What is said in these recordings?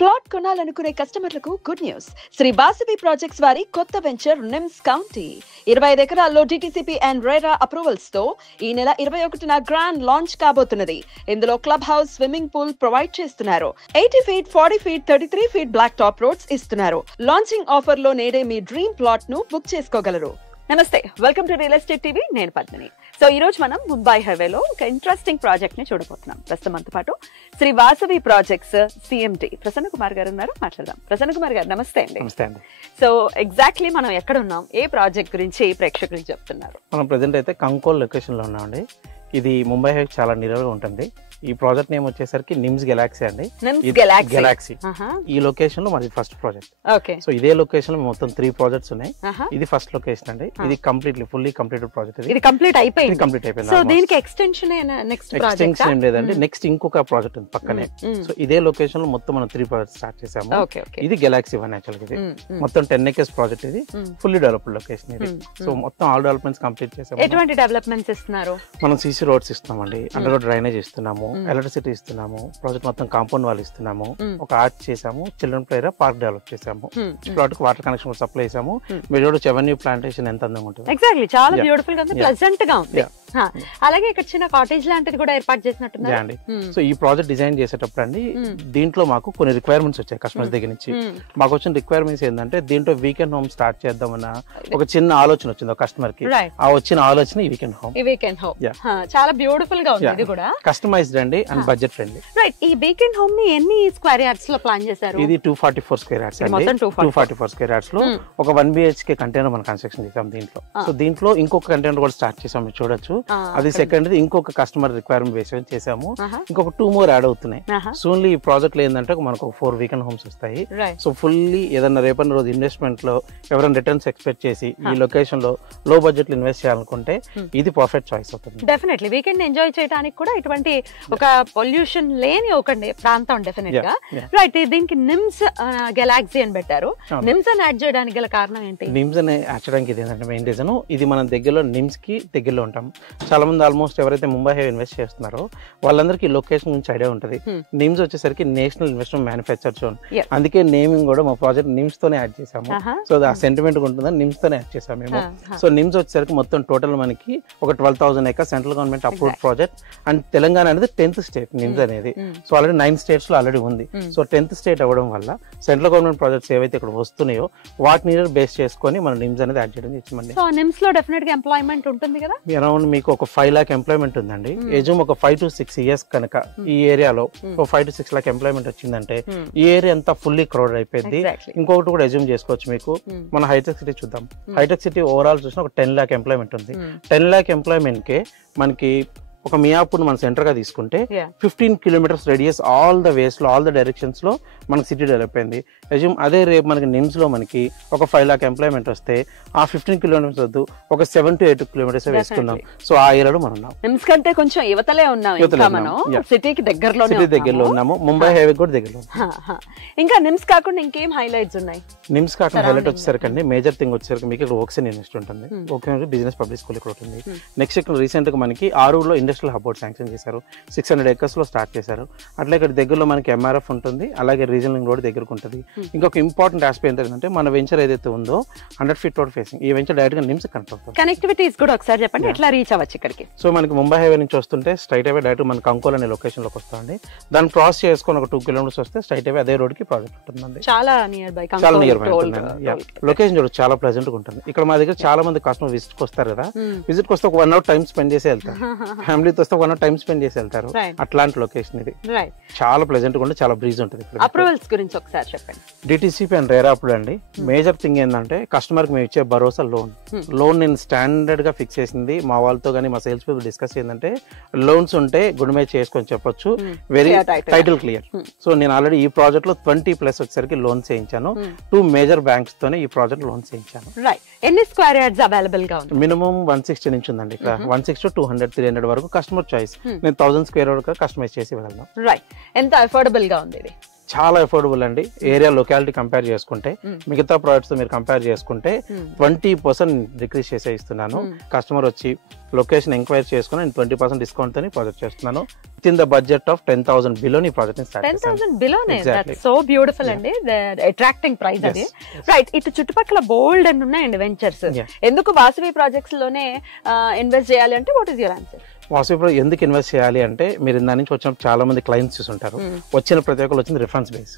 Plot కొనాలనుకునే కస్టమర్లకు good news. Shri బాసవి projects వారి కొత్త వెంచర్ నిమ్స్ కౌంటీ 25 ఎకరాల్లో డిటిసిపి అండ్ రెరా అప్రూవల్స్ తో ఈ నెల 21న గ్రాండ్ లాంచ్ కాబోతున్నది. ఇందులో club house, swimming pool provide చేస్తున్నారు. 80 feet, 40 feet, 33 feet black top roads ఇస్తున్నారు. లాంచింగ్ ఆఫర్ లో నేడే మీ డ్రీమ్ ప్లాట్ ను బుక్ చేసుకోగలరు. నమస్తే, welcome to real estate TV. నేను పద్మిని. సో ఈ రోజు మనం ముంబై హైవేలో ఒక ఇంట్రెస్టింగ్ ప్రాజెక్ట్ ని చూడబోతున్నాం. ప్రస్తుతం మనతో పాటు శ్రీ వాసవి ప్రాజెక్ట్స్ సిఎండి ప్రసన్న కుమార్ గారు ఉన్నారు. మాట్లాడదాం. ప్రసన్న కుమార్ గారు నమస్తే అండి. నమస్తే అండి. సో ఎగ్జాక్ట్లీ మనం ఎక్కడ ఉన్నాం, ఏ ప్రాజెక్ట్ గురించి ప్రేక్షకులకు చెప్తున్నారు? మనం ప్రెసెంట్ అయితే కంకోల్ లొకేషన్ లో ఉన్నామండి. ఇది ముంబై హైవే చాలా నియర్గా ఉంటుంది. ఈ ప్రాజెక్ట్ నేమ్ వచ్చేసరికి నిమ్స్ గెలాక్సీ అండి. గెలాక్సీ ఈ లొకేషన్ లో మాది ఫస్ట్ ప్రాజెక్ట్. సో ఇదే లొకేషన్ లో మొత్తం 3 ప్రాజెక్ట్స్ ఉన్నాయి. ఇది ఫస్ట్ లొకేషన్ అండి. ఇది ఫుల్లీ కంప్లీటెడ్ ప్రాజెక్ట్. ఇది కంప్లీట్ అయిపోయింది. సో దీనికి ఎక్స్టెన్షన్ ఏం లేదండి. నెక్స్ట్ ఇంకొక ప్రాజెక్ట్ ఉంది పక్కనే. సో ఇదే లొకేషన్ లో మొత్తం మనం 3 ప్రాజెక్ట్స్ స్టార్ట్ చేసాము. ఇది గెలాక్సీ 1 యాక్చువల్గా. ఇది మొత్తం 10 acres ప్రాజెక్ట్. ఇది ఫుల్లీ డెవలప్డ్ లొకేషన్. ఇది సో మొత్తం ఆల్ డెవలప్మెంట్స్ కంప్లీట్ చేసాము. ఎటువంటి డెవలప్మెంట్స్ ఇస్తున్నారు? మనం సిసి రోడ్స్ ఇస్తున్నామండి, అండర్ రోడ్ డ్రైనేజ్ ఇస్తున్నాము, ఎలక్ట్రిసిటీ ఇస్తున్నాము, ప్రాజెక్ట్ మొత్తం కాంపౌండ్ వాల్ ఇస్తున్నాము, ఒక ఆర్చ్ చేసాము, children play area, park develop చేసాము, ప్లాట్ కి వాటర్ కనెక్షన్ సప్లై చేసాము. మీరు చూడొచ్చు అవెన్యూ ప్లాంటేషన్ ఎంత అందంగా ఉంటుంది. ఎగ్జాక్ట్లీ, చాలా బ్యూటిఫుల్ గా ఉంది, ప్లెజెంట్ గా ఉంది. అలాగే ఇక్కడ చిన్న కాటేజ్ లాంటిది కూడా ఏర్పాటు చేసినట్టున్నారు అండి. సో ఈ ప్రాజెక్ట్ డిజైన్ చేసేటప్పుడు అండి దీంట్లో మాకు కొన్ని రిక్వైర్మెంట్స్ వచ్చాయి కస్టమర్స్ దగ్గర నుంచి. మాకు వచ్చిన రిక్వైర్మెంట్స్ ఏంటంటే దీంట్లో వీకెండ్ హోమ్ స్టార్ట్ చేద్దామన్న ఒక చిన్న ఆలోచన వచ్చింది ఒక కస్టమర్ కి. ఆ వచ్చిన ఆలోచన ఈ వీకెండ్ హోమ్. చాలా బ్యూటిఫుల్ గా ఉంది. ఇది కూడా కస్టమైజ్డ్ అండి అండ్ బడ్జెట్ ఫ్రెండ్లీ. రైట్. ఈ వీకెండ్ హోమ్ ని ఎన్ని స్క్వేర్ యార్డ్స్ లో ప్లాన్ చేశారు? ఇది 244 స్క్వేర్ యార్డ్స్ అండి. 244 స్క్వేర్ యార్డ్స్ లో ఒక 1 BHK కంటైనర్ మనం కన్స్ట్రక్షన్ చేసాం దీంట్లో. సో దీంట్లో ఇంకొక కంటైనర్ కూడా స్టార్ట్ చేసాం, మీరు చూడొచ్చు. అది సెకండ్, ఇంకొక కస్టమర్ రిక్వైర్మెంట్ బేస్ చేసాము. ఇంకొక 2 more యాడ్ అవుతున్నాయి. సూన్లీ ఈ ప్రాజెక్ట్ లో ఏంటంటే మనకు 4 వీకెండ్ హోమ్స్ వస్తాయి. సో ఫుల్లీ ఏదైనా రేపటి రోజు ఇన్వెస్ట్మెంట్ లో ఎవరైనా రిటర్న్స్ ఎక్స్పెక్ట్ చేసి ఈ లొకేషన్ లో లో బడ్జెట్ లో ఇన్వెస్ట్ చేయాలనుకుంటే ఇది పర్ఫెక్ట్ చాయిస్ అవుతుంది. డెఫినెట్లీ వీకెండ్ ఎంజాయ్ చేయడానికి కూడా ఇటువంటి ఒక పొల్యూషన్ లేని ఒక ప్రాంతం డెఫినెట్ గా. రైట్. దీనికి నిమ్స్ గెలాక్సీ అని పెట్టారు. నిమ్స్ అని యాడ్ చేయడానికి గల కారణం ఏంటి? నిమ్స్ అని యాడ్ చేయడానికి ఇది ఏంటంటే మెయిన్ రీజన్, ఇది మన దగ్గరలో నిమ్స్ కి దగ్గరలో ఉంటాం. చాలా మంది ఆల్మోస్ట్ ఎవరైతే ముంబై హైవే ఇన్వెస్ట్ చేస్తున్నారో వాళ్ళందరికీ లొకేషన్ గురించి ఐడియా ఉంటుంది. నిమ్స్ వచ్చేసరికి నేషనల్ ఇన్వెస్ట్మెంట్ మ్యానుఫ్యాక్చర్ జోన్. అందుకే నేమింగ్ కూడా మా ప్రాజెక్ట్ నిమ్స్ తోనే యాడ్ చేసాము. సో ఆ సెంటిమెంట్ ఉంటుందని నిమ్స్ తోనే యాడ్ చేసాము మేము. సో నిమ్స్ వచ్చేసరికి మొత్తం టోటల్ మనకి ఒక 12,000 acres central government approved project. And Telangana అనేది 10th స్టేట్ నిమ్స్ అనేది. సో ఆల్రెడీ 9 states లో ఆల్రెడీ ఉంది. సో 10th state అవ్వడం వల్ల సెంట్రల్ గవర్నమెంట్ ప్రాజెక్ట్స్ ఏవైతే ఇక్కడ వస్తున్నాయో వాటిని బేస్ చేసుకొని మనం నిమ్స్ అనేది యాడ్ చేయడం చేసామండి. సో నిమ్స్ లో డెఫినెట్ గా ఎంప్లాయ్మెంట్ ఉంటుంది కదా? అరౌండ్ మీకు ఒక 5 lakh ఎంప్లాయ్మెంట్ ఉందండి. ఎజ్యూమ్ ఒక 5 to 6 years కనుక ఈ ఏరియాలో 5 to 6 lakh ఎంప్లాయ్మెంట్ వచ్చిందంటే ఈ ఏరియా అంతా ఫుల్లీ క్రౌడ్ అయిపోయింది. ఇంకొకటి కూడా ఎజ్యూమ్ చేసుకోవచ్చు మీకు. మన హైటెక్ సిటీ చూద్దాం. హైటెక్ సిటీ ఓవరాల్ చూసినా ఒక 10 lakh ఎంప్లాయ్మెంట్ ఉంది. 10 lakh ఎంప్లాయ్మెంట్ కే మనకి ఒక మియాపూర్ మన సెంటర్ గా తీసుకుంటే 15 kilometers radius all the ways లో, ఆల్ ద డైరెక్షన్స్ లో మనకి సిటీ డెవలప్ అయింది. అదే రేపు మనకి నిమ్స్ లో మనకి ఒక 5 lakh ఎంప్లాయ్మెంట్ వస్తే ఆ 15 kilometers వద్దు ఒక 7 to 8 kilometers వేసుకున్నాం. సో ఆ ఏరియాలో మనం ఉన్నాం. నిమ్స్ కంటే కొంచెం యువతలే ఉన్నాం, సిటీకి దగ్గరలో ఉన్నాము. ముంబై హైవే కూడా దగ్గరలో. ఇంకా నిమ్స్ కాకుండా ఇంకేం హైలైట్స్ ఉన్నాయి? నిమ్స్ కాకుండా హైలైట్ వచ్చేసరికి అండి మేజర్ థింగ్ వచ్చేసరికి మీకు ఇక్కడ ఓక్సిన్ యూనివర్సిటీ ఉంటుంది. ఓకే, బిజినెస్ పబ్లిక్ స్కూల్ ఇక్కడ ఉంటుంది. నెక్స్ట్ ఇక్కడ రీసెంట్ గా మనకి ఆరూరులో ఇండస్ట్రియల్ హబ్ శాంక్షన్ చేశారు. 600 acres లో స్టార్ట్ చేశారు. అట్లా ఇక్కడ దగ్గరలో మనకి MRF ఉంటుంది, అలాగే రీజనల్ రోడ్ దగ్గరకు ఉంటుంది. ఇంకొక ఇంపార్టెంట్ ఆస్పెక్ట్ ఏంటంటే మన వెంచర్ ఏదైతే ఉందో 100 feet రోడ్ ఫేసింగ్. ఈ వెంచర్ డైరెక్ట్ గా నిమ్స్ కనెక్ట్ అవుతుంది. కనెక్టివిటీస్ కూడా ఒకసారి చెప్పండి, ఎట్లా రీచ్ అవ్వచ్చు ఇక్కడికి? సో మనకి ముంబై హైవే నుంచి వస్తుంటే స్ట్రైట్ అవే డైరెక్ట్ మన కంకోల్ అనే లొకేషన్ లోకి వస్తుంది. దాన్ని క్రాస్ చేసుకొని ఒక 2 kilometers వస్తే స్ట్రైట్ అవే అదే రోడ్ కి ప్రాజెక్ట్ ఉంటుందండి. చాలా నియర్ బై లొకేషన్ చూడొచ్చు, చాలా ప్లెజెంట్ గా ఉంటుంది. ఇక్కడ మా దగ్గర చాలా మంది కస్టమర్ విజిట్ కి వస్తారు కదా. విజిట్ కి వస్తే ఒక 1 hour టైం స్పెండ్ చేసి వెళ్తారు. ఫ్యామిలీతో వస్తే 1 hour టైం స్పెండ్ చేసి వెళ్తారు. అట్లాంటి లొకేషన్ ఇది. చాలా ప్లెజెంట్ గా ఉంటుంది, చాలా బ్రీజ్ ఉంటుంది. అప్రూవల్స్ గురించి ఒకసారి చెప్పండి. డిటిసిపి అండ్ రేరా అప్పుడు అండి మేజర్ థింగ్ ఏంటంటే కస్టమర్ కి మేము ఇచ్చే భరోసా లోన్ నేను స్టాండర్డ్ గా ఫిక్స్ చేసింది. మా వాళ్ళతో కానీ మా సేల్స్ పీపుల్ డిస్కస్ ఏంటంటే లోన్స్ ఉంటే గుడిమే చేసుకొని చెప్పొచ్చు, వెరీ టైటిల్ క్లియర్. సో నేను ఆల్రెడీ ఈ ప్రాజెక్ట్ లో 20+ వచ్చేసరికి లోన్ చేయించాను. 2 major బ్యాంక్స్ తోనే ఈ ప్రాజెక్ట్ లోన్ చేయించాను. ఎన్ని స్క్వేర్ యార్డ్స్ అవైలబుల్ గా ఉంది? మినిమం 160 నుంచి ఉందండి. ఇక్కడ 160 to 200, 300 వరకు కస్టమర్ చాయిస్. నేను 1000 square వరకు కస్టమైజ్ చేసి ఇవ్వగలను. రైట్. ఎంత అఫోర్డబుల్ గా ఉంది ఇది? చాలా అఫోర్డబుల్ అండి. ఏరియా లొకాలిటీ కంపేర్ చేసుకుంటే మిగతా ప్రొడక్ట్స్ మీరు కంపేర్ చేసుకుంటే 20% డిక్రీజ్ చేసే ఇస్తున్నాను. కస్టమర్ వచ్చి లొకేషన్ ఎంక్వైరీ చేసుకుని నేను 20% డిస్కౌంట్ తోని ప్రాజెక్ట్ చేస్తున్నాను. With in the budget of 10,000 below నీ ప్రాజెక్ట్ ని స్టార్ట్ 10,000 బిలోనే. దట్స్ సో బ్యూటిఫుల్ అండి, అట్రాక్టింగ్ ప్రైస్ అది. రైట్, ఇటు చుట్టుపక్కల బోల్డ్ అని ఉన్నాయండి వెంచర్స్. ఎందుకు వాసవి ప్రాజెక్ట్స్ లోనే ఇన్వెస్ట్ చేయాలి అంటే what is your answer? Vasavi ఎందుకు ఇన్వెస్ట్ చేయాలి అంటే, మీరు దాని నుంచి వచ్చిన చాలా మంది క్లయింట్స్ చూసుంటారు. వచ్చిన ప్రతి ఒక్కరు వచ్చింది రిఫరెన్స్ బేస్.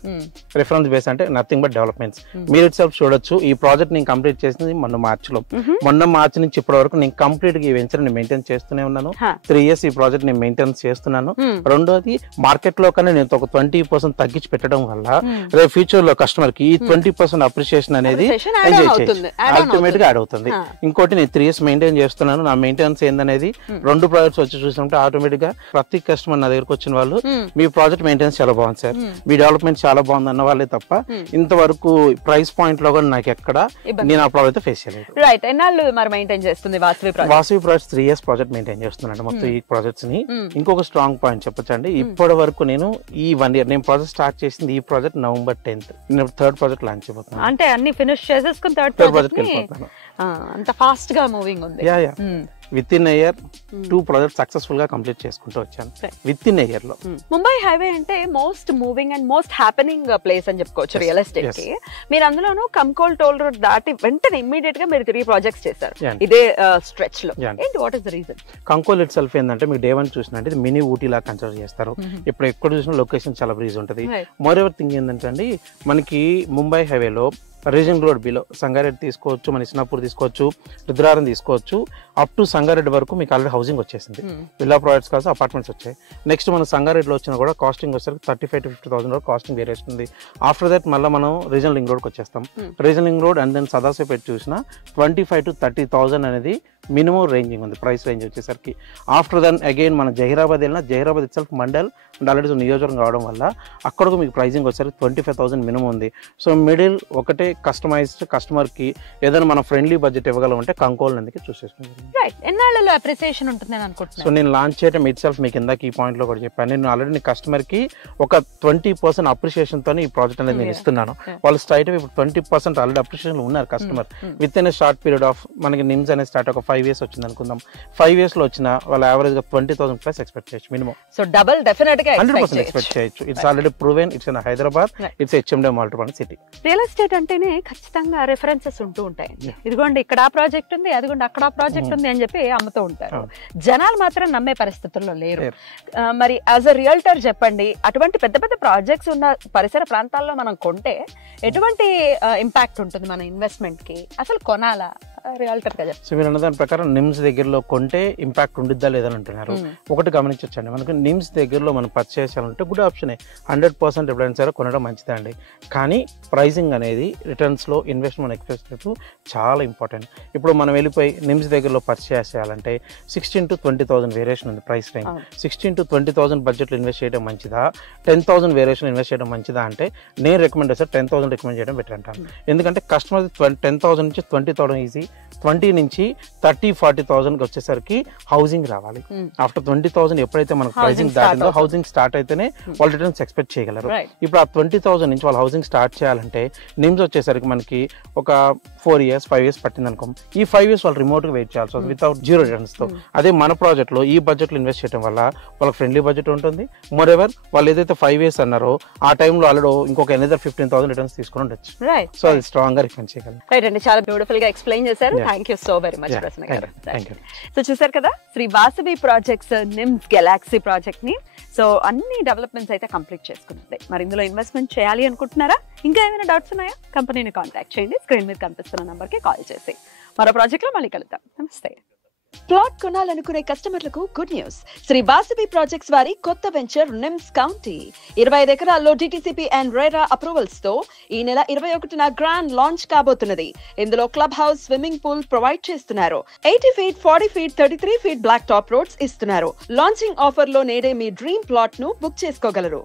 రిఫరెన్స్ బేస్ అంటే నథింగ్ బట్ డెవలప్మెంట్స్. మీరు ఇట్ సెల్ఫ్ చూడొచ్చు, ఈ ప్రాజెక్ట్ నేను కంప్లీట్ చేసింది మొన్న మార్చిలో. మొన్న మార్చి నుంచి ఇప్పటి వరకు నేను కంప్లీట్ గా ఈ వెంచర్ ని మెయింటైన్ చేస్తూనే ఉన్నాను. 3 years ఈ ప్రాజెక్ట్ నేను మెయింటైన్ చేస్తున్నాను. రెండోది, మార్కెట్ లో కన్నా నేను ఒక 20% తగ్గించి పెట్టడం వల్ల రేపు ఫ్యూచర్ లో కస్టమర్ కి ఈ 20% అప్రిషియేషన్ అనేది ఎంజాయ్ చేయొచ్చు, అల్టిమేట్ గా యాడ్ అవుతుంది. ఇంకోటి, నేను 3 years మెయింటైన్ చేస్తున్నాను. నా మెయింటెనెన్స్ ఏందనేది 2 ప్రాజెక్ట్స్ వచ్చి చూసినట్టు ఆటోమేటిక్ గా ప్రతి కస్టమర్ నా దగ్గరకు వచ్చిన వాళ్ళు మీ ప్రాజెక్ట్ మెయింటెనెన్స్ చాలా బాగుంది సార్, మీ డెవలప్మెంట్ చాలా బాగుంది అన్న వాళ్ళే తప్ప ఇంతవరకు ప్రైస్ పాయింట్ లో కూడా నాకు ఎక్కడ నేను ఆ ప్రాబ్లం అయితే ఫేస్ చేయలేదు. రైట్, ఎన్నాళ్ళు మరి మెయింటైన్ చేస్తుంది Vasavi project? Vasavi project 3 years project maintain చేస్తున్నాను మొత్తం ఈ ప్రాజెక్ట్స్ ని. ఇంకొక స్ట్రాంగ్ పాయింట్ చెప్పొచ్చండి, ఇప్పటి వరకు నేను ఈ 1 year నేను ప్రాజెక్ట్ స్టార్ట్ చేసింది ఈ ప్రాజెక్ట్ November 10th. నేను 3rd ప్రాజెక్ట్ లాంచ్ చేయబోతున్నాను. అంటే అన్ని ఫినిష్ చేసేసుకుని 3rd ప్రాజెక్ట్ వెళ్ళిపోతాను. అంత ఫాస్ట్ గా మూవింగ్ ఉంది. With in year 2 project successful గా కంప్లీట్ చేసుకుంటూ వచ్చాను విత్ ఇన్ ఇయర్ లో. ముంబై హైవే అంటే most moving and most happening place అని చెప్పుకోవచ్చు రియల్ ఎస్టేట్ కి. మీరు అందులోనూ కంకోల్ టోల్ రోడ్ దాటి వెంటనే ఇమ్మీడియట్ గా మీరు 3 ప్రాజెక్ట్స్ చేశారు ఇదే స్ట్రెచ్ లో. ఏంటి, what is the reason? Kankol it self ఏంటంటే, మీకు డే 1 చూసినట్టు ఇది మినీ ఊటీ లా కన్సిడర్ చేస్తారు. ఇప్పుడు ఎక్కడ చూసినా లొకేషన్ చాలా బ్రీజ్ ఉంటుంది. మోర్ ఎవర్ థింగ్ ఏంటంటే అండి, మనకి ముంబై హైవేలో రీజన్ రోడ్ బిలో సంగారెడ్డి తీసుకోవచ్చు, మన ఇస్నాపూర్ తీసుకోవచ్చు, రుద్రారం తీసుకోవచ్చు, అప్ టు సంగారెడ్డి వరకు మీకు ఆల్రెడీ హౌసింగ్ వచ్చేసింది. విల్లా ప్రాజెక్ట్స్ కాదు, అపార్ట్మెంట్స్ వచ్చాయి. నెక్స్ట్ మన సంగారెడ్డిలో వచ్చినా కూడా కాస్టింగ్ వచ్చేసరికి 35,000 to 50,000 వరకు కాస్టింగ్ వేరియేషన్ ఉంది. ఆఫ్టర్ దట్ మళ్ళీ మనం రీజనల్ లింక్ రోడ్కి వచ్చేస్తాం. Regional link road and then Sadashivpet చూసినా 25,000 to 30,000 అనేది మినిమం రేంజింగ్ ఉంది ప్రైస్ రేంజ్ వచ్చేసరికి. ఆఫ్టర్ దెన్ అగైన్ మన జహీరాబాద్ వెళ్ళినా, Zaheerabad itself mandal and already నియోజకవర్గం కావడం వల్ల అక్కడకు మీకు ప్రైజింగ్ వచ్చేసరికి 25,000 మినిమం ఉంది. సో మిడిల్ ఒకటే కస్టమైజ్డ్ కస్టమర్ కి ఏదైనా మన ఫ్రెండ్లీ బడ్జెట్ ఇవ్వగలం అంటే కంకోల్ నందుకే చూస్ చేసుకుంటాం. అప్రిసియేషన్ ఉంటుందని అనుకుంటున్నాను. సో నేను లాంచ్ చేయడం ఇట్ సెల్ఫ్ మీకు ఇందాక ఈ పాయింట్ లో కూడా చెప్పాను, నేను ఆల్రెడీ కస్టమర్ కి ఒక 20% అప్రిసియేషన్ తోనే ఈ ప్రాజెక్ట్ అనేది నేను ఇస్తున్నాను. వాళ్ళు స్ట్రైట్ ఇప్పుడు 20% ఆల్రెడీ అప్రిసియేషన్ ఉన్నారు customer. With in short period of మనకి నిమ్స్ అనేది స్టార్ట్ ఒక 5 years వచ్చింది అనుకుందాం. 5 years లో వచ్చిన వాళ్ళు యావరేజ్ గా 20,000 ప్లస్ ఎక్స్పెక్ట్ చేయొచ్చు మినిమం. సో డబుల్ డెఫినెట్ గా 100% ఎక్స్పెక్ట్ చేయొచ్చు. It's already proven. It's in Hyderabad, it's HMD multiple city. Real estate అంటేనే ఖచ్చితంగా రెఫరెన్సెస్ ఉంటూ ఉంటాయి. ఇదిగోండి ఇక్కడ ఆ ప్రాజెక్ట్ ఉంది, అదిగోండి అక్కడ ఆ ప్రాజెక్ట్ ఉంది అని చెప్పి అమ్ముతూ ఉంటారు. జనాలు మాత్రం నమ్మే పరిస్థితుల్లో లేరు. మరి యాజ్ అ రియల్టర్ చెప్పండి, అటువంటి పెద్ద పెద్ద ప్రాజెక్ట్స్ ఉన్న పరిసర ప్రాంతాల్లో మనం కొంటే ఎటువంటి ఇంపాక్ట్ ఉంటుంది మన ఇన్వెస్ట్మెంట్ కి? అసలు కొనాలా రియల్టర్ గా? సో మీరు అన్న దాని ప్రకారం నిమ్స్ దగ్గరలో కొంటే ఇంపాక్ట్ ఉండిద్దా లేదని అంటున్నారు. ఒకటి గమనించొచ్చండి, మనకు నిమ్స్ దగ్గరలో మనం పర్చేస్ చేయాలంటే గుడ్ ఆప్షనే. 100% ఎప్పుడైనా సరే కొనడం మంచిదే అండి. కానీ ప్రైసింగ్ అనేది రిటర్న్స్ లో ఇన్వెస్ట్మెంట్ ఎక్స్పెక్ట్ చాలా ఇంపార్టెంట్. ఇప్పుడు మనం వెళ్ళిపోయి నిమ్స్ దగ్గరలో పర్చేస్ చేయాలంటే 16,000 to 20,000 వేరియేషన్ ఉంది ప్రైస్ రేంజ్. 16,000 to 20,000 బడ్జెట్ లో ఇన్వెస్ట్ చేయడం మంచిదా, 10,000 వేరియేషన్ ఇన్వెస్ట్ చేయడం మంచిదా అంటే నేను రికమెండ్ చేస్తాను 10,000 రికమెండ్ చేయడం బెటర్ అంటాను. ఎందుకంటే కస్టమర్ 10,000 నుంచి 20,000 ఈజీ, 20 నుంచి 30-40,000 వచ్చేసరికి హౌసింగ్ రావాలి. ఆఫ్టర్ 20,000 ఎప్పుడైతే మనకు ప్రైసింగ్ దాటిందో హౌసింగ్ స్టార్ట్ అయితేనే వాళ్ళు రిటర్న్స్ ఎక్స్పెక్ట్ చేయగలరు. ఇప్పుడు ఆ 20,000 నుంచి వాళ్ళు హౌసింగ్ స్టార్ట్ చేయాలంటే నిమ్స్ వచ్చేసరికి మనకి ఒక 4 years 5 years పట్టింది అనుకో. ఈ 5 years వాళ్ళు రిమోట్ గా వెయిట్ చేయాల్సి వస్తుంది వితౌట్ 0 రిటర్న్స్ తో. అదే మన ప్రాజెక్ట్ లో ఈ బడ్జెట్ లో ఇన్వెస్ట్ చేయడం వల్ల వాళ్ళకి ఫ్రెండ్లీ బడ్జెట్ ఉంటుంది. మోర్ ఎవర్ వాళ్ళు ఏదైతే 5 years అన్నారో ఆ టైంలో ఆల్రెడీ ఇంకొక another 15,000 రిటర్న్స్ తీసుకుని ఉండొచ్చు. సో అది స్ట్రాంగ్ గా రికమెండ్ చేయగలం. రైట్ అండి, చాలా బ్యూటిఫుల్ గా ఎక్స్ప్లెయిన్ చేశారు. Thank you so very much Prasanna గారు. సో చూసారు కదా Sri Vasavi projects NIMS galaxy project ని. సో అన్ని డెవలప్మెంట్స్ అయితే కంప్లీట్ చేసుకున్నది. మరి ఇందులో ఇన్వెస్ట్మెంట్ చేయాలి అనుకుంటున్నారా? ఇంకా ఏమైనా డౌట్స్ ఉన్నాయా? కంపెనీని కాంటాక్ట్ చేయండి. స్క్రీన్ మీద కనిపిస్తున్న నంబర్ కి కాల్ చేసి. మరో ప్రాజెక్ట్ లో మళ్ళీ కలుద్దాం. నమస్తే. ప్లాట్ కొనాలనుకునే కస్టమర్లకు good news. Sri Vasavi projects వారి కొత్త వెంచర్ నిమ్స్ కౌంటీ 25 ఎకరాల్లో DTCP అండ్ RERA అప్రూవల్స్ తో ఈ నెల 21న గ్రాండ్ లాంచ్ కాబోతున్నది. ఇందులో club house, swimming pool provide చేస్తున్నారు. 80 feet, 40 feet, 33 feet black top roads ఇస్తున్నారు. లాంచింగ్ ఆఫర్ లో నేడే మీ డ్రీమ్ ప్లాట్ ను బుక్ చేసుకోగలరు.